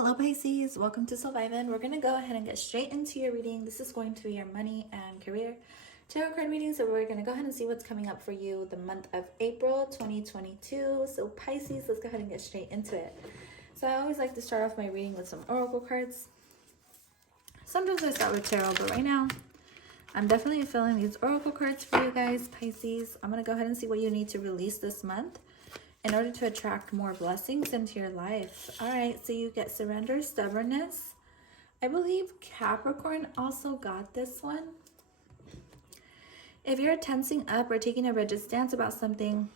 Hello Pisces, welcome to Surviving. We're going to go ahead and get straight into your reading. This is going to be your money and career tarot card reading. So we're going to go ahead and see what's coming up for you the month of April 2022. So Pisces, let's go ahead and get straight into it. So I always like to start off my reading with some oracle cards. Sometimes I start with tarot, but right now I'm definitely feeling these oracle cards for you guys, Pisces. I'm going to go ahead and see what you need to release this month in order to attract more blessings into your life. All right, so you get surrender, stubbornness. I believe Capricorn also got this one. If you're tensing up or taking a rigid stance about something,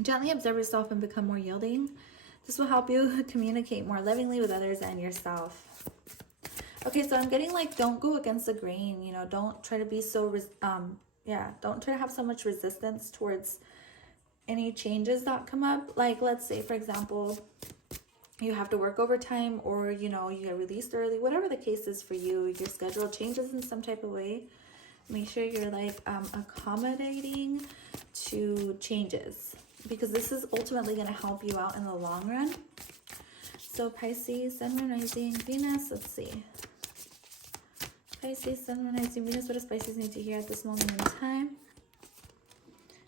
gently observe yourself and become more yielding. This will help you communicate more lovingly with others and yourself. Okay, so I'm getting like, don't go against the grain, you know, don't try to be so, don't try to have so much resistance towards any changes that come up. Like, let's say, for example, you have to work overtime, or, you know, you get released early, whatever the case is for you, your schedule changes in some type of way. Make sure you're like accommodating to changes, because this is ultimately going to help you out in the long run. So Pisces, Sun, Moon, Rising, Venus, let's see. Pisces, Sun, Moon, Rising, Venus, what does Pisces need to hear at this moment in time?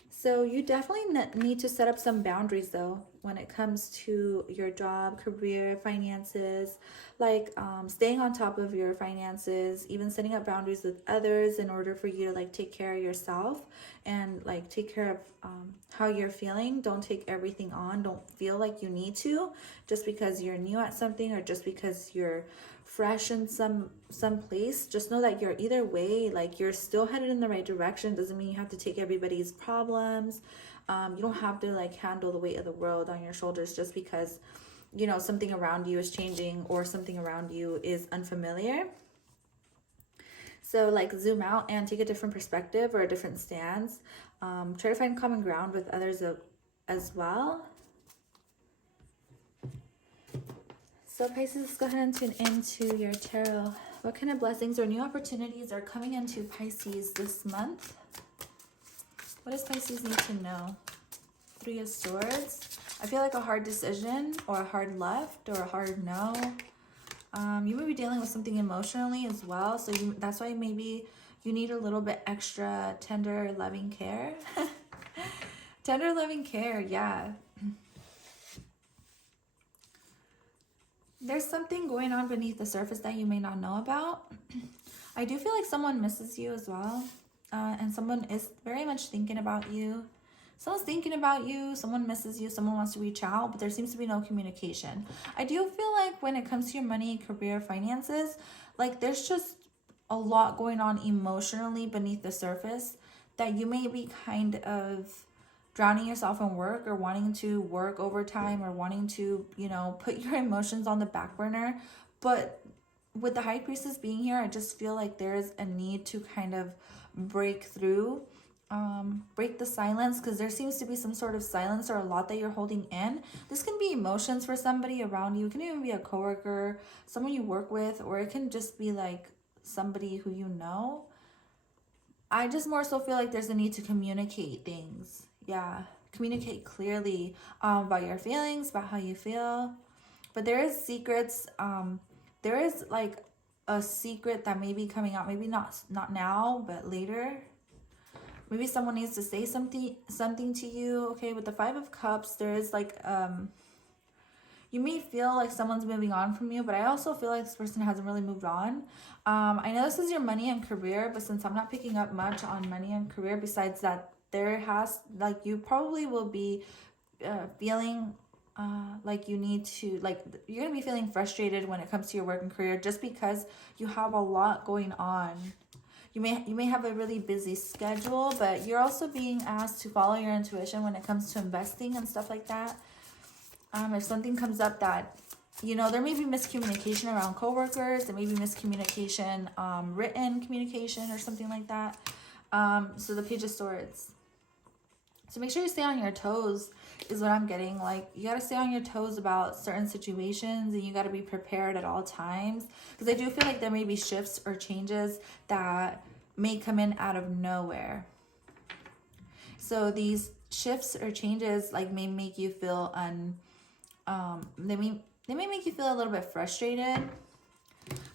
So you definitely need to set up some boundaries though when it comes to your job, career, finances, like staying on top of your finances, even setting up boundaries with others in order for you to like take care of yourself and like take care of how you're feeling. Don't take everything on. Don't feel like you need to just because you're new at something or just because you're fresh in some place. Just know that you're either way, like you're still headed in the right direction. Doesn't mean you have to take everybody's problems. You don't have to like handle the weight of the world on your shoulders just because, you know, something around you is changing or something around you is unfamiliar. So like zoom out and take a different perspective or a different stance. Try to find common ground with others as well. So Pisces, let's go ahead and tune into your tarot. What kind of blessings or new opportunities are coming into Pisces this month? What does Pisces need to know? Three of Swords. I feel like a hard decision or a hard left or a hard no. You may be dealing with something emotionally as well. So that's why maybe you need a little bit extra tender, loving care. Tender, loving care, yeah. There's something going on beneath the surface that you may not know about. I do feel like someone misses you as well. And someone is very much thinking about you. Someone's thinking about you. Someone misses you. Someone wants to reach out, but there seems to be no communication. I do feel like when it comes to your money, career, finances, like there's just a lot going on emotionally beneath the surface that you may be kind of drowning yourself in work or wanting to work overtime or wanting to, you know, put your emotions on the back burner. But with the High Priestess being here, I just feel like there's a need to kind of break through, break the silence, because there seems to be some sort of silence or a lot that you're holding in. This can be emotions for somebody around you. It can even be a coworker, someone you work with, or it can just be like somebody who you know. I just more so feel like there's a need to communicate things. Yeah, communicate clearly about your feelings, about how you feel. But there is secrets. There is like a secret that may be coming out. Maybe not now, but later. Maybe someone needs to say something to you. Okay, with the Five of Cups, there is like you may feel like someone's moving on from you, but I also feel like this person hasn't really moved on. I know this is your money and career, but since I'm not picking up much on money and career, besides that, you probably will be feeling like you need to, like, you're gonna be feeling frustrated when it comes to your work and career just because you have a lot going on. You may have a really busy schedule, but you're also being asked to follow your intuition when it comes to investing and stuff like that. If something comes up that, you know, there may be miscommunication around coworkers, there may be miscommunication, written communication or something like that. So the Page of Swords. So make sure you stay on your toes is what I'm getting. Like, you got to stay on your toes about certain situations, and you got to be prepared at all times, because I do feel like there may be shifts or changes that may come in out of nowhere. So these shifts or changes like may make you feel They may make you feel a little bit frustrated.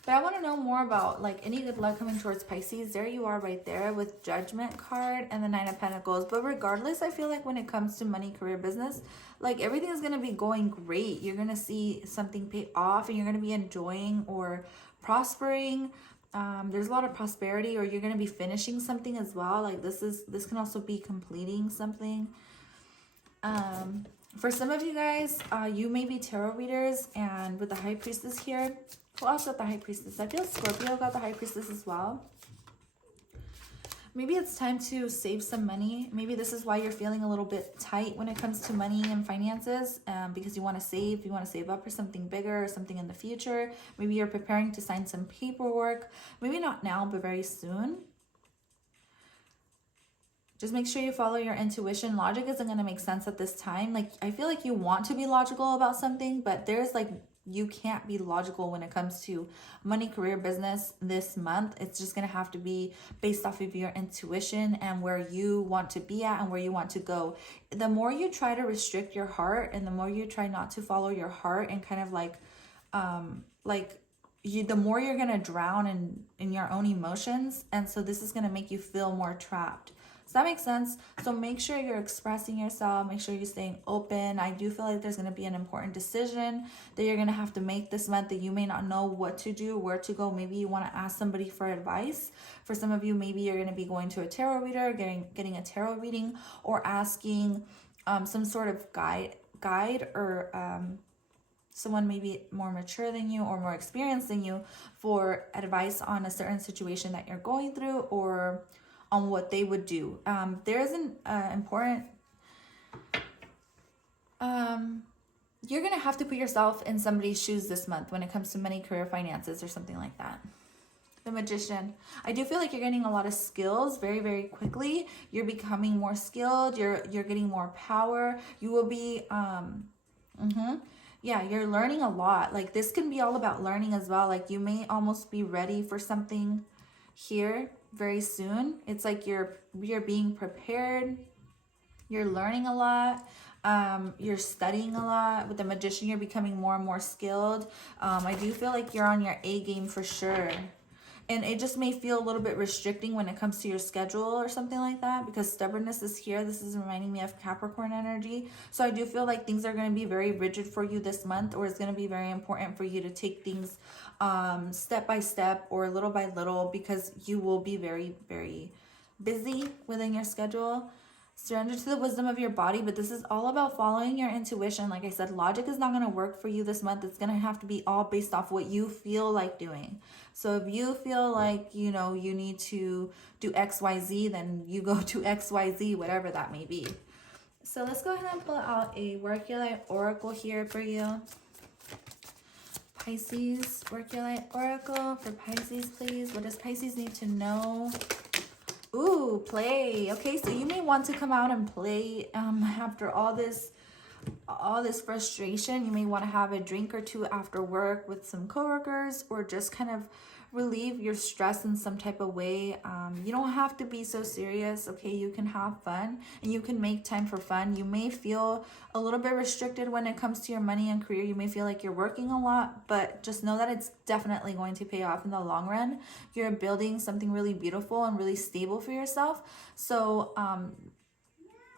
But I want to know more about like any good luck coming towards Pisces. There you are right there with Judgment card and the Nine of Pentacles. But regardless, I feel like when it comes to money, career, business, like everything is going to be going great. You're going to see something pay off and you're going to be enjoying or prospering. There's a lot of prosperity, or you're going to be finishing something as well. Like this can also be completing something. For some of you guys, you may be tarot readers, and with the High Priestess here, who else got the High Priestess? I feel Scorpio got the High Priestess as well. Maybe it's time to save some money. Maybe this is why you're feeling a little bit tight when it comes to money and finances, because you want to save. You want to save up for something bigger or something in the future. Maybe you're preparing to sign some paperwork. Maybe not now, but very soon. Just make sure you follow your intuition. Logic isn't going to make sense at this time. Like, I feel like you want to be logical about something, but there's like, you can't be logical when it comes to money, career, business this month. It's just going to have to be based off of your intuition and where you want to be at and where you want to go. The more you try to restrict your heart and the more you try not to follow your heart and kind of like the more you're going to drown in your own emotions. And so this is going to make you feel more trapped. Does that make sense? So make sure you're expressing yourself. Make sure you're staying open. I do feel like there's going to be an important decision that you're going to have to make this month that you may not know what to do, where to go. Maybe you want to ask somebody for advice. For some of you, maybe you're going to be going to a tarot reader, getting a tarot reading, or asking some sort of guide or someone maybe more mature than you or more experienced than you for advice on a certain situation that you're going through, or on what they would do. There is an important, you're going to have to put yourself in somebody's shoes this month when it comes to money, career, finances, or something like that. The Magician. I do feel like you're getting a lot of skills very, very quickly. You're becoming more skilled. You're getting more power. You will be, yeah, you're learning a lot. Like this can be all about learning as well. Like you may almost be ready for something here very soon. It's like you're being prepared. You're learning a lot. You're studying a lot. With the Magician, you're becoming more and more skilled. I do feel like you're on your A game for sure. And it just may feel a little bit restricting when it comes to your schedule or something like that, because stubbornness is here. This is reminding me of Capricorn energy. So I do feel like things are going to be very rigid for you this month, or it's going to be very important for you to take things step by step or little by little, because you will be very, very busy within your schedule. Surrender to the wisdom of your body, but this is all about following your intuition. Like I said, logic is not going to work for you this month. It's going to have to be all based off what you feel like doing. So if you feel like, you know, you need to do XYZ, then you go to XYZ, whatever that may be. So let's go ahead and pull out a Work Your Life Oracle here for you. Pisces, Work Your Life Oracle for Pisces, please. What does Pisces need to know? Ooh, play. Okay, so you may want to come out and play after all this frustration. You may want to have a drink or two after work with some coworkers, or just kind of relieve your stress in some type of way. You don't have to be so serious, okay? You can have fun and you can make time for fun. You may feel a little bit restricted when it comes to your money and career. You may feel like you're working a lot, but just know that it's definitely going to pay off in the long run. You're building something really beautiful and really stable for yourself. So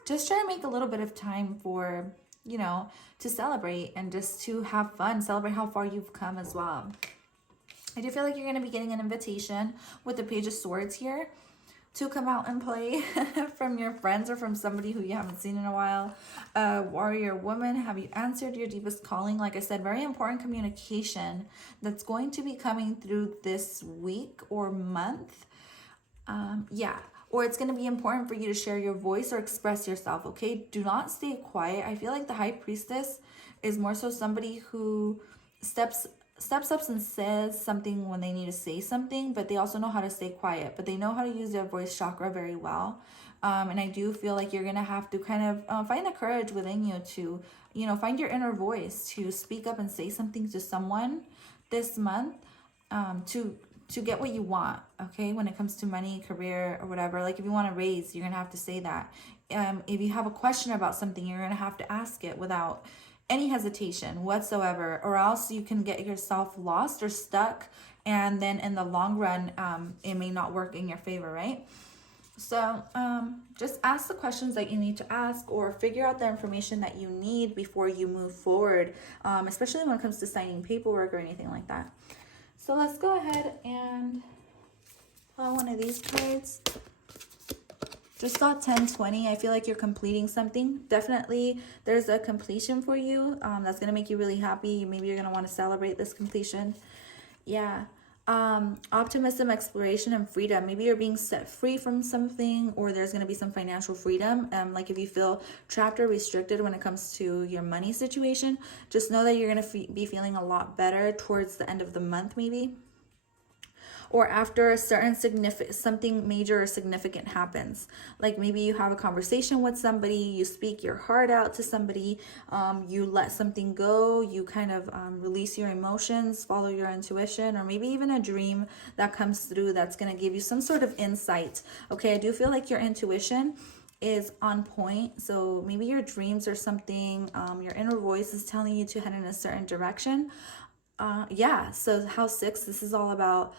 just try to make a little bit of time for, you know, to celebrate and just to have fun, celebrate how far you've come as well. I do feel like you're going to be getting an invitation with the Page of Swords here to come out and play from your friends or from somebody who you haven't seen in a while. Warrior Woman, have you answered your deepest calling? Like I said, very important communication that's going to be coming through this week or month. Yeah. Or it's going to be important for you to share your voice or express yourself, okay? Do not stay quiet. I feel like the High Priestess is more so somebody who steps up and says something when they need to say something, but they also know how to stay quiet, but they know how to use their voice chakra very well. And I do feel like you're going to have to kind of find the courage within you to, you know, find your inner voice to speak up and say something to someone this month, to get what you want, okay? When it comes to money, career, or whatever. Like if you want to raise, you're going to have to say that. If you have a question about something, you're going to have to ask it without any hesitation whatsoever, or else you can get yourself lost or stuck, and then in the long run, it may not work in your favor, right? So just ask the questions that you need to ask, or figure out the information that you need before you move forward, especially when it comes to signing paperwork or anything like that. So let's go ahead and pull one of these cards. Just saw 10-20. I feel like you're completing something. Definitely there's a completion for you that's going to make you really happy. Maybe you're going to want to celebrate this completion. Yeah. Optimism, exploration, and freedom. Maybe you're being set free from something, or there's going to be some financial freedom. Like if you feel trapped or restricted when it comes to your money situation, just know that you're going to be feeling a lot better towards the end of the month, maybe. Or after a certain something major or significant happens. Like maybe you have a conversation with somebody, you speak your heart out to somebody, you let something go, you kind of release your emotions, follow your intuition, or maybe even a dream that comes through that's going to give you some sort of insight. Okay, I do feel like your intuition is on point. So maybe your dreams or something, your inner voice is telling you to head in a certain direction. Yeah, so house 6, this is all about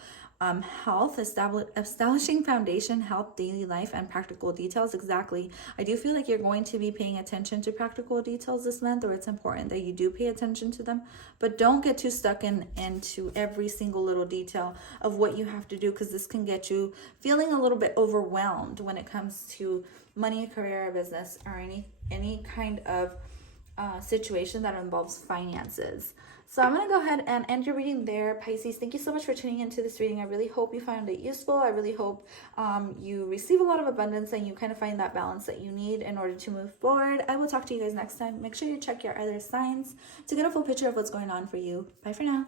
health, establishing foundation, health, daily life, and practical details. Exactly. I do feel like you're going to be paying attention to practical details this month, or it's important that you do pay attention to them, but don't get too stuck into every single little detail of what you have to do, because this can get you feeling a little bit overwhelmed when it comes to money, career, business, or any kind of situation that involves finances. So I'm going to go ahead and end your reading there, Pisces. Thank you so much for tuning into this reading. I really hope you found it useful. I really hope you receive a lot of abundance and you kind of find that balance that you need in order to move forward. I will talk to you guys next time. Make sure you check your other signs to get a full picture of what's going on for you. Bye for now.